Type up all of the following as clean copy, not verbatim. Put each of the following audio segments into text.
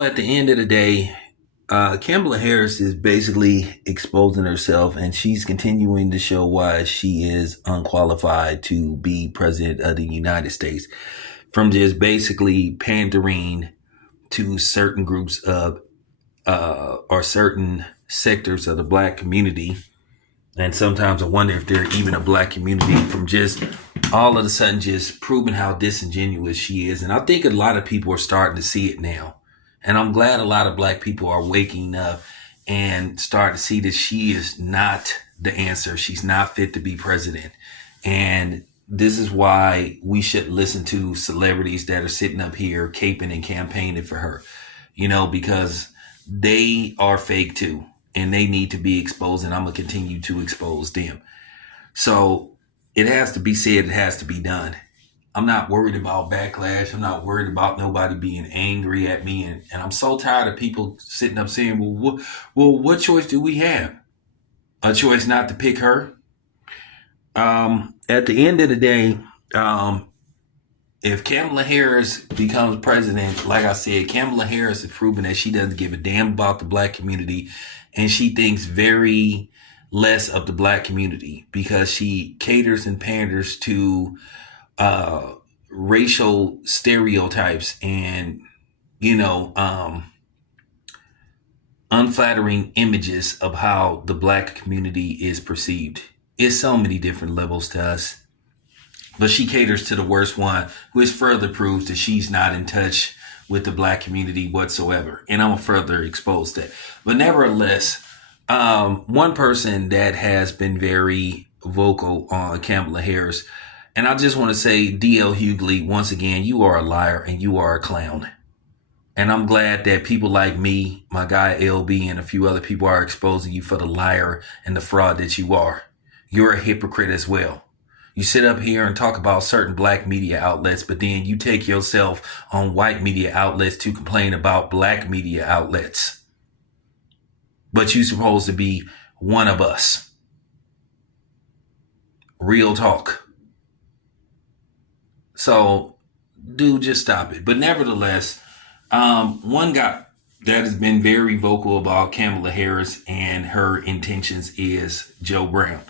At the end of the day, Kamala Harris is basically exposing herself, and she's continuing to show why she is unqualified to be president of the United States from just basically pandering to certain groups of or certain sectors of the black community. And sometimes I wonder if they're even a black community from just all of a sudden just proving how disingenuous she is. And I think a lot of people are starting to see it now. And I'm glad a lot of black people are waking up and start to see that she is not the answer. She's not fit to be president. And this is why we should listen to celebrities that are sitting up here caping and campaigning for her, because they are fake too. And they need to be exposed, and I'm going to continue to expose them. So it has to be said, it has to be done. I'm not worried about backlash. I'm not worried about nobody being angry at me. And I'm so tired of people sitting up saying, what choice do we have? A choice not to pick her? At the end of the day, if Kamala Harris becomes president, like I said, Kamala Harris is proving that she doesn't give a damn about the black community, and she thinks very less of the black community because she caters and panders to racial stereotypes and unflattering images of how the black community is perceived. It's so many different levels to us, but she caters to the worst one, which further proves that she's not in touch with the black community whatsoever. And I'm further exposed that. But nevertheless, one person that has been very vocal on Kamala Harris, and I just want to say, DL Hugle, once again, you are a liar and you are a clown. And I'm glad that people like me, my guy LB, and a few other people are exposing you for the liar and the fraud that you are. You're a hypocrite as well. You sit up here and talk about certain black media outlets, but then you take yourself on white media outlets to complain about black media outlets. But you're supposed to be one of us. Real talk. So, dude, just stop it. But nevertheless, one guy that has been very vocal about Kamala Harris and her intentions is Joe Brown.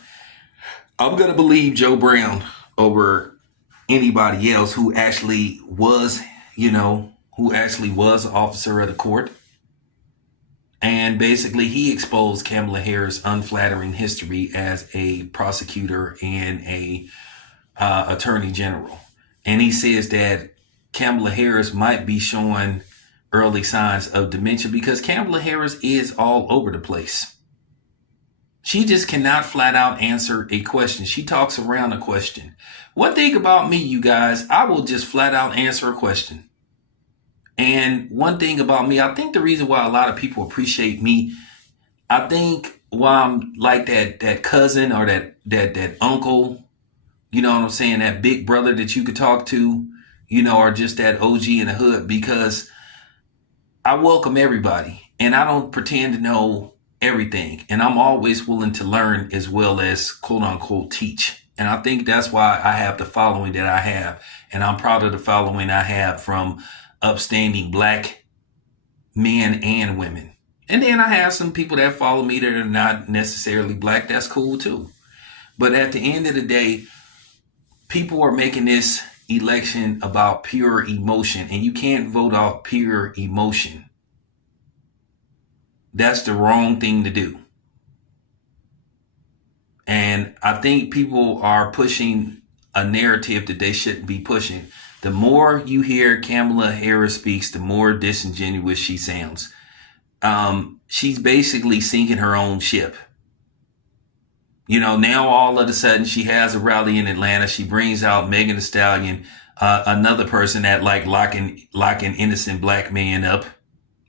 I'm going to believe Joe Brown over anybody else who actually was, an officer of the court. And basically he exposed Kamala Harris' unflattering history as a prosecutor and a attorney general. And he says that Kamala Harris might be showing early signs of dementia because Kamala Harris is all over the place. She just cannot flat out answer a question. She talks around a question. One thing about me, you guys, I will just flat out answer a question. And one thing about me, I think the reason why a lot of people appreciate me, I think why I'm like that cousin or that uncle, you know what I'm saying, that big brother that you could talk to, or just that OG in the hood, because I welcome everybody and I don't pretend to know everything. And I'm always willing to learn as well as quote unquote teach. And I think that's why I have the following that I have. And I'm proud of the following I have from upstanding black men and women. And then I have some people that follow me that are not necessarily black. That's cool too. But at the end of the day, people are making this election about pure emotion, and you can't vote off pure emotion. That's the wrong thing to do. And I think people are pushing a narrative that they shouldn't be pushing. The more you hear Kamala Harris speaks, the more disingenuous she sounds. She's basically sinking her own ship. Now all of a sudden she has a rally in Atlanta. She brings out Megan Thee Stallion, another person that like locking innocent black men up,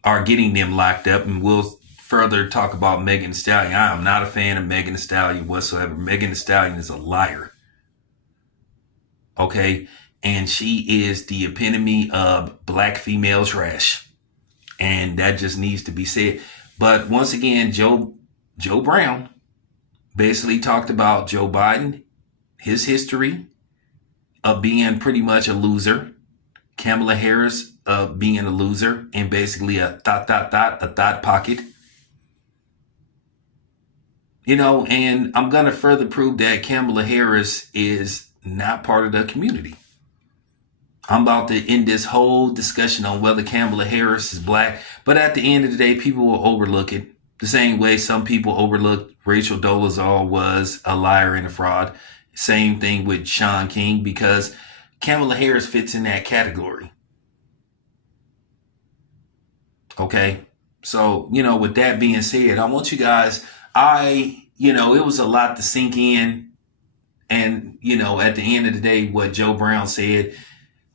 or getting them locked up. And we'll further talk about Megan Thee Stallion. I am not a fan of Megan Thee Stallion whatsoever. Megan Thee Stallion is a liar. Okay? And she is the epitome of black female trash. And that just needs to be said. But once again, Joe Brown basically talked about Joe Biden, his history of being pretty much a loser, Kamala Harris being a loser and basically a thought pocket. And I'm going to further prove that Kamala Harris is not part of the community. I'm about to end this whole discussion on whether Kamala Harris is black, but at the end of the day, people will overlook it the same way some people overlooked Rachel Dolezal was a liar and a fraud. Same thing with Sean King, because Kamala Harris fits in that category. Okay. So, with that being said, I want you guys, it was a lot to sink in. And, at the end of the day, what Joe Brown said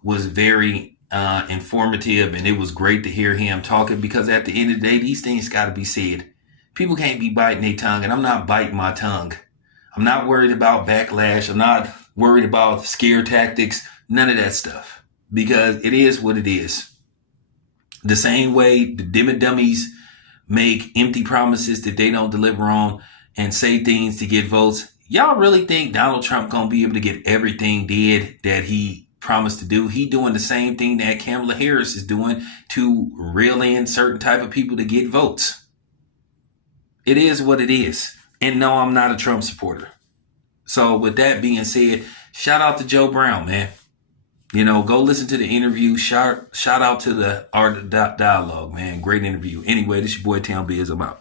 was very informative, and it was great to hear him talking, because at the end of the day, these things got to be said. People can't be biting their tongue, and I'm not biting my tongue. I'm not worried about backlash. I'm not worried about scare tactics, none of that stuff, because it is what it is. The same way the dim dummies make empty promises that they don't deliver on and say things to get votes. Y'all really think Donald Trump gonna be able to get everything did that he promised to do? He doing the same thing that Kamala Harris is doing to reel in certain type of people to get votes. It is what it is. And no, I'm not a Trump supporter. So with that being said, shout out to Joe Brown, man. Go listen to the interview. Shout out to the Art of Dialogue, man. Great interview. Anyway, this your boy Town Biz. I'm out.